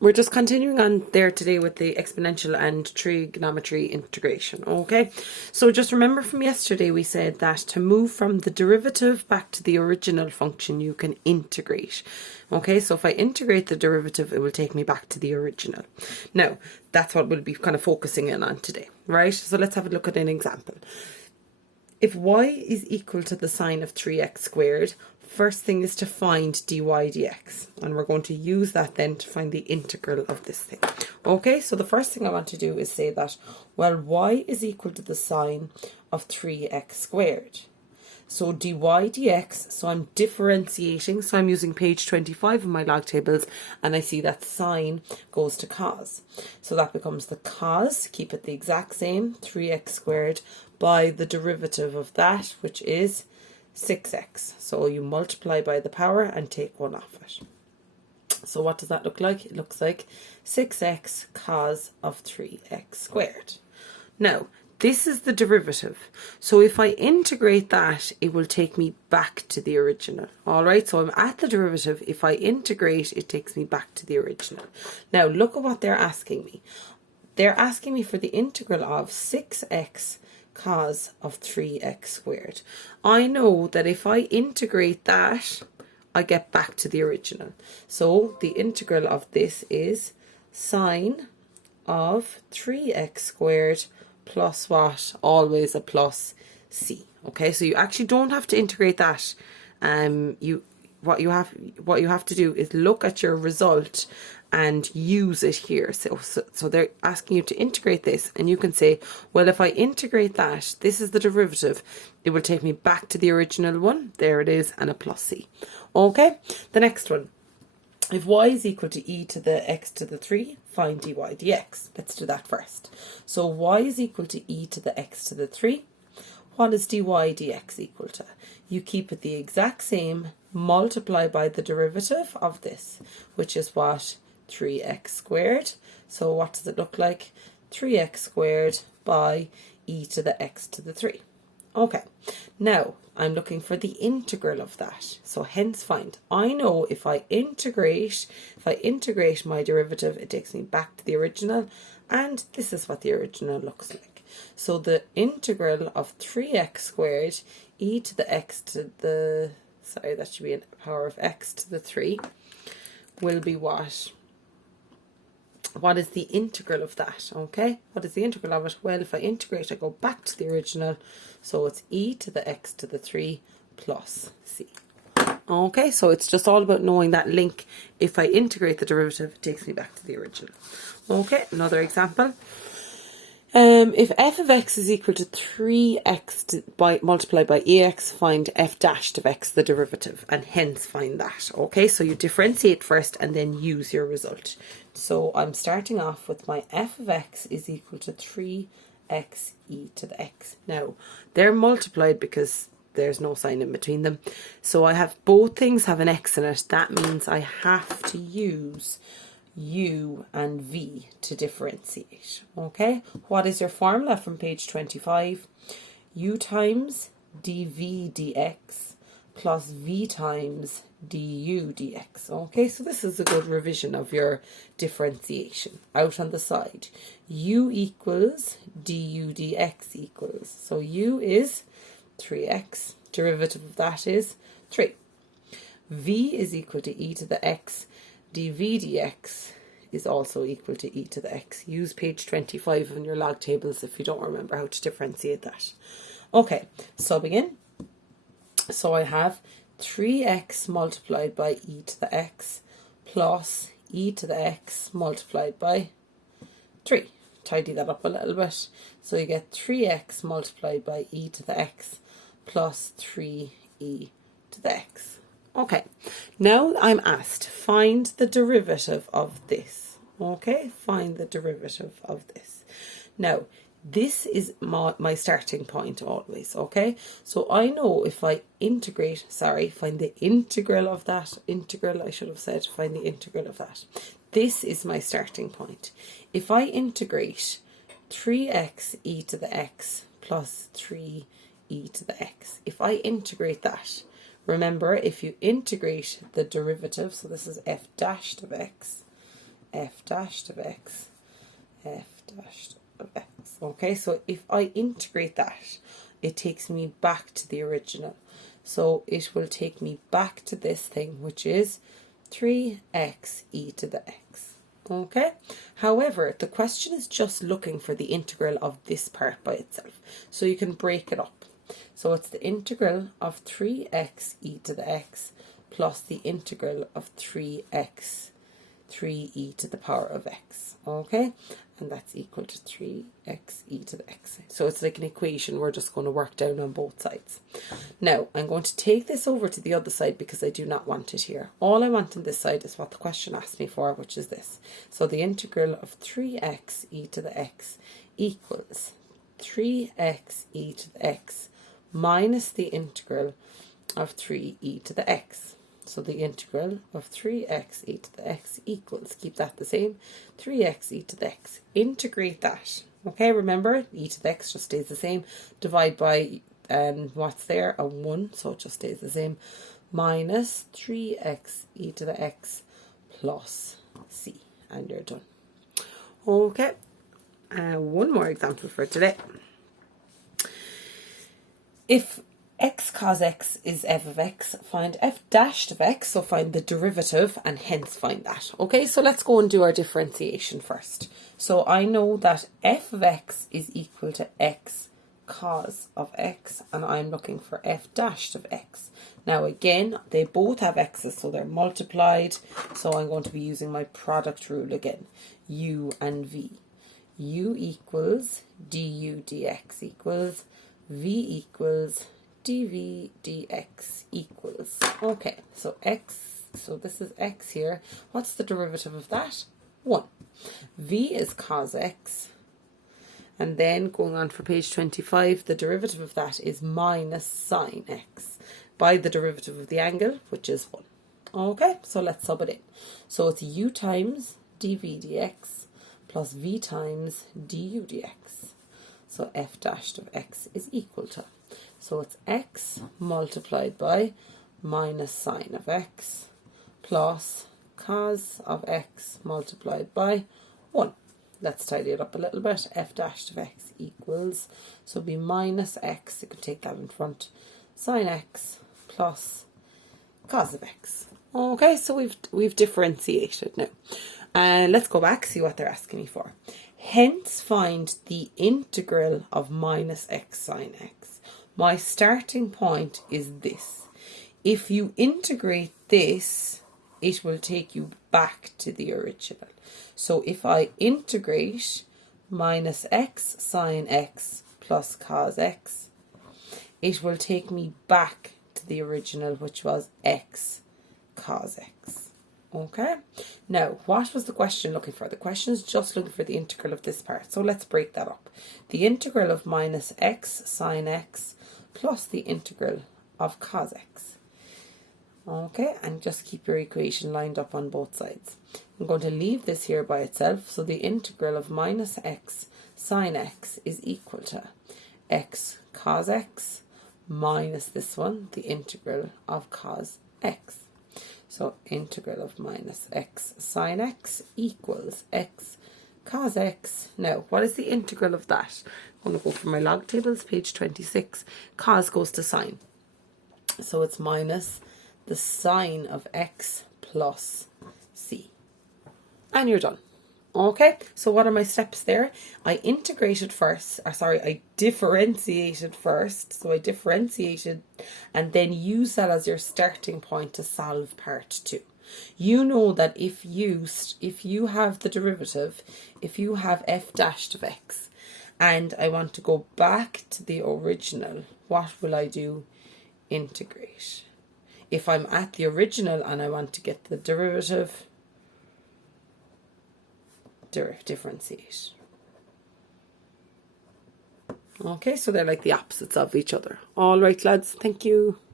we're just continuing on there today with the exponential and trigonometry integration, okay? So just remember from yesterday we said that to move from the derivative back to the original function, you can integrate. Okay, so if I integrate the derivative, it will take me back to the original. Now, that's what we'll be kind of focusing in on today, right? So let's have a look at an example. If y is equal to the sine of 3x squared, first thing is to find dy dx, and we're going to use that then to find the integral of this thing. Okay, so the first thing I want to do is say that, well, y is equal to the sine of 3x squared. So dy dx, so I'm differentiating, so I'm using page 25 of my log tables, and I see that sine goes to cos. So that becomes the cos, keep it the exact same, 3x squared, by the derivative of that, which is 6x. So you multiply by the power and take 1 off it. So what does that look like? It looks like 6x cos of 3x squared. Now, this is the derivative. So if I integrate that, it will take me back to the original. All right, so I'm at the derivative. If I integrate, it takes me back to the original. Now, look at what they're asking me. They're asking me for the integral of 6x cos of 3x squared. I know that if I integrate that, I get back to the original. So the integral of this is sine of 3x squared plus what? Always a plus c. Okay, so you actually don't have to integrate that. What you have to do is look at your result and use it here. So they're asking you to integrate this, and you can say, well, if I integrate that, this is the derivative, it will take me back to the original one. There it is, and a plus c. Okay, the next one. If y is equal to e to the x to the 3, find dy dx. Let's do that first. So y is equal to e to the x to the 3. What is dy dx equal to? You keep it the exact same, multiply by the derivative of this, which is what? 3x squared. So what does it look like? 3x squared by e to the x to the 3. Okay, now I'm looking for the integral of that. So hence find. I know if I integrate my derivative, it takes me back to the original, and this is what the original looks like. So the integral of 3x squared e to the x to the, sorry, that should be a power of x to the 3, will be what? What is the integral of that? Okay, what is the integral of it? Well, if I integrate, I go back to the original, so it's e to the x to the 3 plus c. Okay, so it's just all about knowing that link. If I integrate the derivative, it takes me back to the original. Okay, another example. If f of x is equal to 3x multiplied by ax, find f dashed of x, the derivative, and hence find that. Okay, so you differentiate first and then use your result. So I'm starting off with my f of x is equal to 3x e to the x. Now, they're multiplied because there's no sign in between them. So I have both things have an x in it. That means I have to use u and v to differentiate. Okay, what is your formula from page 25? U times dv dx plus v times du dx. Okay, so this is a good revision of your differentiation. Out on the side, u equals du dx equals, so u is 3x, derivative of that is 3. V is equal to e to the x, dv dx is also equal to e to the x. Use page 25 in your log tables if you don't remember how to differentiate that. Okay, subbing in. So I have 3x multiplied by e to the x plus e to the x multiplied by 3. Tidy that up a little bit. So you get 3x multiplied by e to the x plus 3e to the x. Okay, now I'm asked, find the derivative of this. Okay, find the derivative of this. Now, this is my starting point always, okay? So I know if I integrate, find the integral of that. I should have said, find the integral of that. This is my starting point. If I integrate 3x e to the x plus 3e to the x, if I integrate that, remember, if you integrate the derivative, so this is f dashed of x f dashed of x, f dashed of x. Okay, so if I integrate that, it takes me back to the original. So it will take me back to this thing, which is 3x e to the x. Okay, however, the question is just looking for the integral of this part by itself. So you can break it up. So it's the integral of 3x e to the x plus the integral of 3x, 3e to the power of x. Okay, and that's equal to 3x e to the x. So it's like an equation we're just going to work down on both sides. Now I'm going to take this over to the other side because I do not want it here. All I want on this side is what the question asked me for, which is this. So the integral of 3x e to the x equals 3x e to the x minus the integral of 3e to the x. So the integral of 3x e to the x equals, keep that the same, 3x e to the x. Integrate that. Okay, remember, e to the x just stays the same. Divide by what's there, a 1, so it just stays the same. Minus 3x e to the x plus c. And you're done. Okay, one more example for today. If x cos x is f of x, find f dashed of x, so find the derivative and hence find that. Okay, so let's go and do our differentiation first. So I know that f of x is equal to x cos of x, and I'm looking for f dashed of x. Now again, they both have x's, so they're multiplied, so I'm going to be using my product rule again, u and v. U equals du dx equals v equals dv dx equals. Okay, so x, so this is x here. What's the derivative of that? 1. V is cos x. And then going on for page 25, the derivative of that is minus sine x by the derivative of the angle, which is 1. Okay, so let's sub it in. So it's u times dv dx plus v times du dx. So f dashed of x is equal to, so it's x multiplied by minus sine of x plus cos of x multiplied by 1. Let's tidy it up a little bit. F dashed of x equals, so it'll be minus x, you can take that in front, sine x plus cos of x. Okay, so we've differentiated now. And let's go back, see what they're asking me for. Hence find the integral of minus x sine x. My starting point is this. If you integrate this, it will take you back to the original. So if I integrate minus x sine x plus cos x, it will take me back to the original, which was x cos x. Okay, now what was the question looking for? The question is just looking for the integral of this part. So let's break that up. The integral of minus x sine x plus the integral of cos x. Okay, and just keep your equation lined up on both sides. I'm going to leave this here by itself. So the integral of minus x sine x is equal to x cos x minus this one, the integral of cos x. So integral of minus x sine x equals x cos x. Now, what is the integral of that? I'm going to go for my log tables, page 26. Cos goes to sine. So it's minus the sine of x plus c. And you're done. Okay, so what are my steps there? I differentiated first. So I differentiated and then use that as your starting point to solve part 2. You know that if you have the derivative, if you have f dashed of x, and I want to go back to the original, what will I do? Integrate. If I'm at the original and I want to get the derivative, differentiate. Okay, so they're like the opposites of each other. All right, lads, thank you.